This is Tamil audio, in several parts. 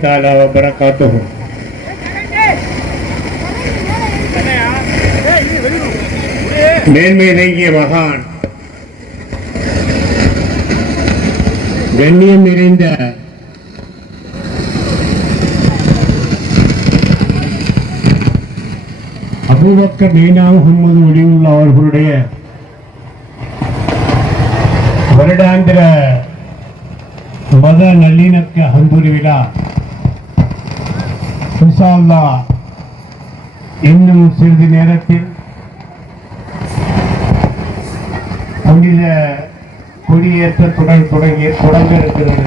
تعالى وبركاته மேன்மை நீங்கிய மகான் கண்ணியம் நிறைந்த அபூபக்கர் மீனா முகமது ஒளிவுள்ள அவர்களுடைய வருடாந்திர மத நல்லிணக்க அன்புரி விழா இன்ஷால்லா அல்லாஹ் இன்னும் சிறிது நேரத்தில் புனித தொடர் தொடங்கி தொடங்க இருக்கிறது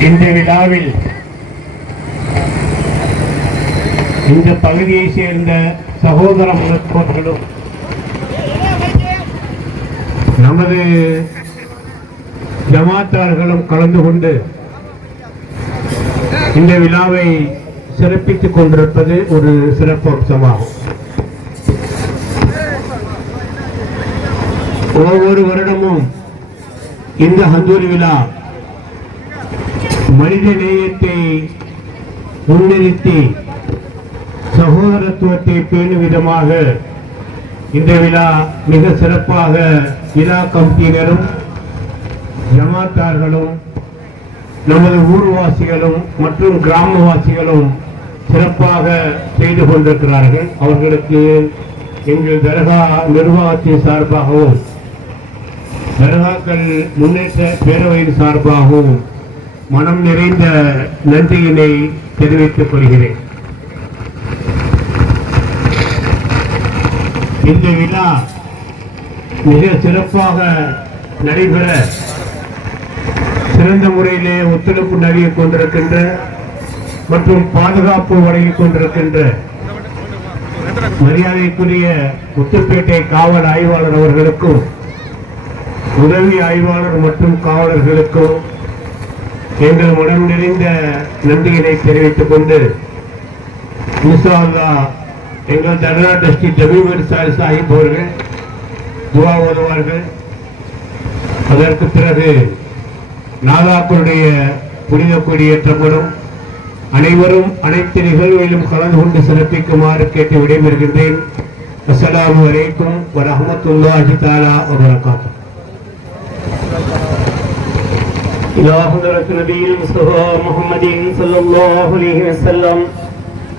இந்த விழாவில் இந்த பகுதியை சேர்ந்த சகோதர முதல்வர்களும் நமது ஜமாத்தார்களும் கலந்து கொண்டு இந்த விழாவை சிறப்பித்துக் கொண்டிருப்பது ஒரு சிறப்பு அம்சமாகும். ஒவ்வொரு வருடமும் இந்த ஹந்தூரி விழா மனித நேயத்தை முன்னிறுத்தி சகோதரத்துவத்தை பேணும் விதமாக இந்த விழா மிக சிறப்பாக விழா கமிட்டியினரும் ஜமாத்தார்களும் நமது ஊர்வாசிகளும் மற்றும் கிராமவாசிகளும் சிறப்பாக செய்து கொண்டிருக்கிறார்கள். அவர்களுக்கு எங்கள் தர்கா நிர்வாகத்தின் சார்பாகவும் தர்காக்கள் முன்னேற்ற பேரவையின் சார்பாகவும் மனம் நிறைந்த நன்றியினை தெரிவித்துக் கொள்கிறேன். இந்த விழா மிக சிறப்பாக நடைபெற சிறந்த முறையிலே ஒத்துழைப்பு நல்கி கொண்டிருக்கின்ற மற்றும் பாதுகாப்பு வழங்கிக் கொண்டிருக்கின்ற மரியாதைக்குரிய முத்துப்பேட்டை காவல் ஆய்வாளர் அவர்களுக்கும் உதவி ஆய்வாளர் மற்றும் காவலர்களுக்கும் எங்கள் மனம் நிறைந்த நன்றியினை தெரிவித்துக் கொண்டு இன்ஷா எங்கள் தர்ணா டிஸ்ட்ரிக்ட் ஜமீமர் சாஹிப் சாஹிப் அவர்கள் துவா உதவார்கள் அதற்கு பிறகு நாதாக்களுடைய புனித கொடியேற்றப்படும் அனைவரும் அனைத்து நிகழ்வுகளிலும் கலந்து கொண்டு சிறப்பிக்குமாறு கேட்டு விடைபெறுகின்றேன் அஸ்ஸலாமு அலைக்கும் வரஹ்மத்துல்லாஹி தஆலா வபரகாத்துஹு إلى حضرة نبي المصطفى محمد صلى الله عليه وسلم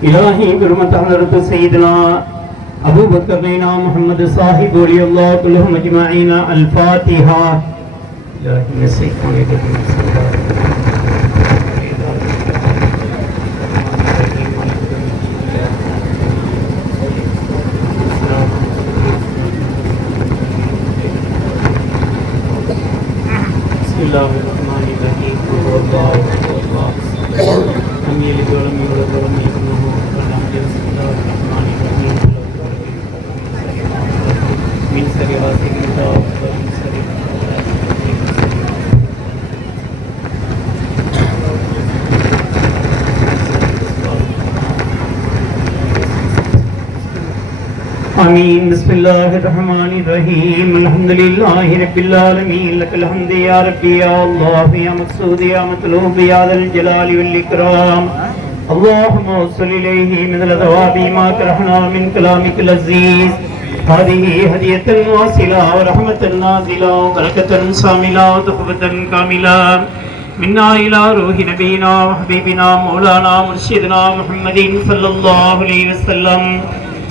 إلهي برمة حضرة سيدنا أبو بكر بن محمد صاحب ولي الله كلهم أجمعين الفاتحة Yargılasın kuvveti Bismillahirrahmanirrahim. آمين. بسم الله الرحمن الرحيم. الحمد لله رب العالمين لك الحمد يا ربي يا الله يا مقصود يا مطلوب يا ذا الجلال والإكرام اللهم وصل إليه مثل ثواب ما كرهنا من كلامك اللذيذ هذه هدية واصلة ورحمة نازلة وبركة شاملة وتحفة كاملة منا إلى روح نبينا وحبيبنا مولانا مرشدنا محمد صلى الله عليه وسلم.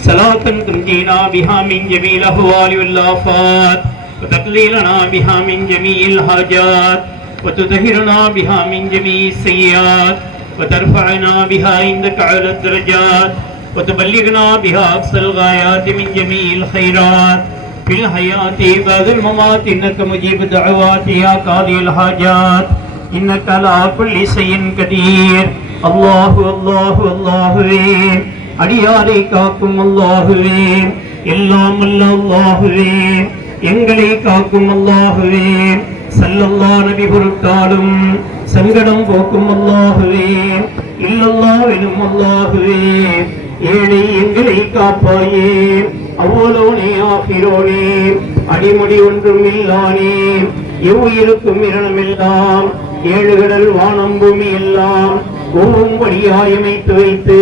صلاة تنجينا بها من جميع الأهوال والآفات وتقليلنا بها من جميع الحاجات وتطهرنا بها من جميع السيئات وترفعنا بها عندك على الدرجات وتبلغنا بها أقصى الغايات من جميع الخيرات في الحياة بعد الممات إنك مجيب الدعوات يا قاضي الحاجات إنك على كل شيء قدير الله الله الله அடியாரை காக்கும் அல்லாகுவே எல்லாம் அல்ல அல்லாகுவே எங்களை காக்கும் அல்லாகுவே சல்லல்லா நபி பொருட்காடும் சங்கடம் போக்கும் அல்லாகுவே இல்லல்லா வெனும் அல்லாகுவே ஏழை எங்களை காப்பாயே அவ்வளோனே ஆகிறோனே அடிமடி ஒன்றும் இல்லானே எவ்வுயிருக்கும் இரணமெல்லாம் ஏழு கடல் வானம் பூமி எல்லாம் ஒவ்வொரு வழியாய் அமைத்து வைத்து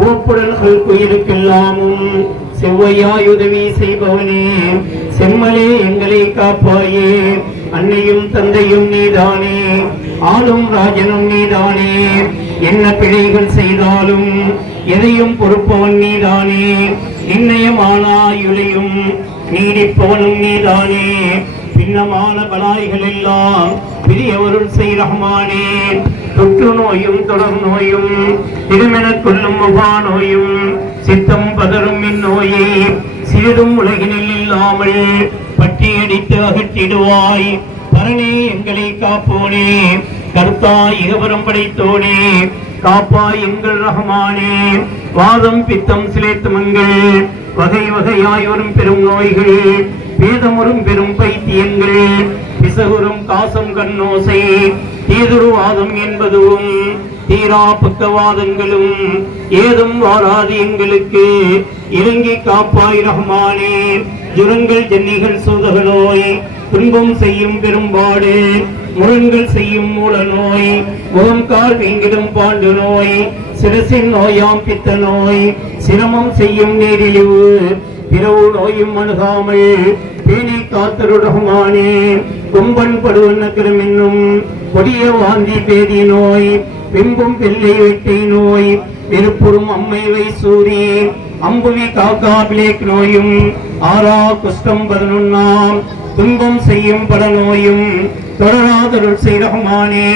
உவப்புடல்கள் குயிருக்கெல்லாமும் செவ்வையாய் உதவி செய்பவனே. செம்மலே எங்களை காப்பாயே. அன்னையும் தந்தையும் நீதானே. ஆளும் ராஜனும் நீதானே. என்ன பிழைகள் செய்தாலும் எதையும் பொறுப்பவன் நீதானே. நிர்ணயமானாயுளையும் நீடிப்பவனும் நீதானே. பின்னமான பலாய்கள் எல்லாம் பெரியவருள் செய் ரஹ்மானே. தொற்று நோயும் தொடர் நோயும் திருமெனக் கொள்ளும் முகா நோயும் சித்தம் பதறும் இந்நோயே. சிறிதும் உலகினில் இல்லாமல் பட்டியடித்து அகற்றிடுவாய். பரணே எங்களை காப்போனே. கர்த்தா இகவரம் படைத்தோனே. காப்பா எங்கள் ரஹமானே. வாதம் பித்தம் சிலேத்துமங்கள் வகை வகையாய் வரும் பெரும் நோய்கள் வேதமுறும் பெரும் பைத்தியங்கள் பிசகுறும் காசம் கண்ணோசை தீதுருவாதம் என்பதும் தீரா பக்கவாதங்களும் ஏதும் வாராது எங்களுக்கு. இறங்கி காப்பாய் ரஹ்மானே ஜுரங்கள் ஜன்னிகள் சூதக நோய் துன்பம் செய்யும் பெரும்பாடு முரண்கள் செய்யும் மூல நோய் முகம் கால் வீங்கிடும் பாண்டு நோய் சிரசின் நோயாம் பித்த நோய் சிரமம் செய்யும் நீரிழிவு இரவு நோயும் அணுகாமல் பேணி காத்தருடகுமானே கும்பன் படுவன் நகரம் என்னும் கொடிய வாந்தி பேதி நோய் பிம்பும் பிள்ளை வெட்டை நோய் திருப்புறும் அம்மை வைசூரி அம்புவி காக்கா பிளேக் நோயும் ஆறா குஷ்டம் பதினொன்னாம் துன்பம் செய்யும் பல நோயும் தொடராதருள் செய்தகமானே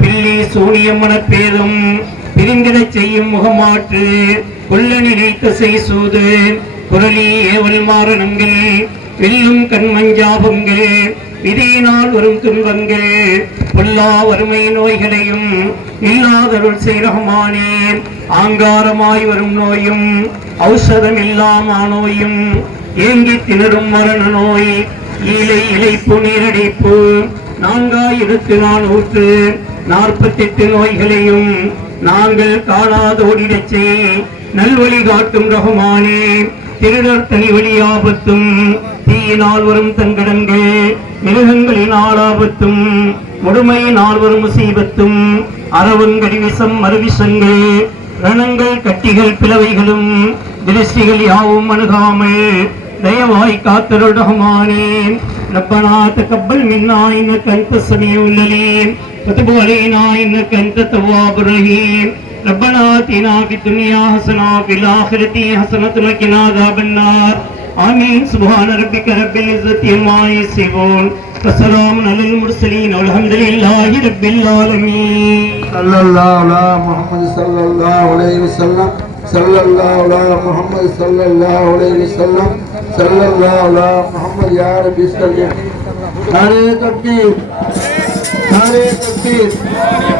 பில்லி சூனியம் மனப்பேதும் பிரிந்திடச் செய்யும் முகமாற்று கொல்ல நினைத்த செய்சூது குரலி ஏவல் மாரணங்கள் வெல்லும் கண்மஞ்சாபங்கள். விதியினால் வரும் துன்பங்கள். பொல்லா வறுமை நோய்களையும் இல்லாதருள் செய்ரகமானே ஆங்காரமாய் வரும் நோயும் ஔஷதம் இல்லாமா நோயும் ஏங்கி திணறும் மரண நோய் ஈலை இழைப்பு நீரடைப்பு நான்காய் எடுத்து நான் நாற்பத்தெட்டு நோய்களையும் நாங்கள் காணாதோடிடச்சே நல்வழி காட்டும் ரகுமானே. திருடர் தனிவழி ஆபத்தும் தீயினால் வரும் தங்கடங்கள் மிருகங்களின் ஆளாபத்தும் முழுமையினால் வரும் முசீபத்தும் அரவங்கடி விஷம் மறுவிஷங்கள் ரணங்கள் கட்டிகள் பிளவைகளும் திருஷ்டிகள் யாவும் அணுகாமல் தயவாய் காத்தருள் ரஹ்மானே ربنا تقبل منا انك انت السميع العليم وتب علينا انك انت التواب الرحيم ربنا آتنا في الدنيا حسنة وفي الآخرة حسنة وقنا عذاب النار آمين سبحان ربك رب العزة عما يصفون وسلام على المرسلين والحمد لله رب العالمين صلى الله على محمد صلى الله عليه وسلم صلى الله على محمد صلى الله عليه وسلم صلى الله على محمد يا رب صل عليه تكبير نعرہ تکبیر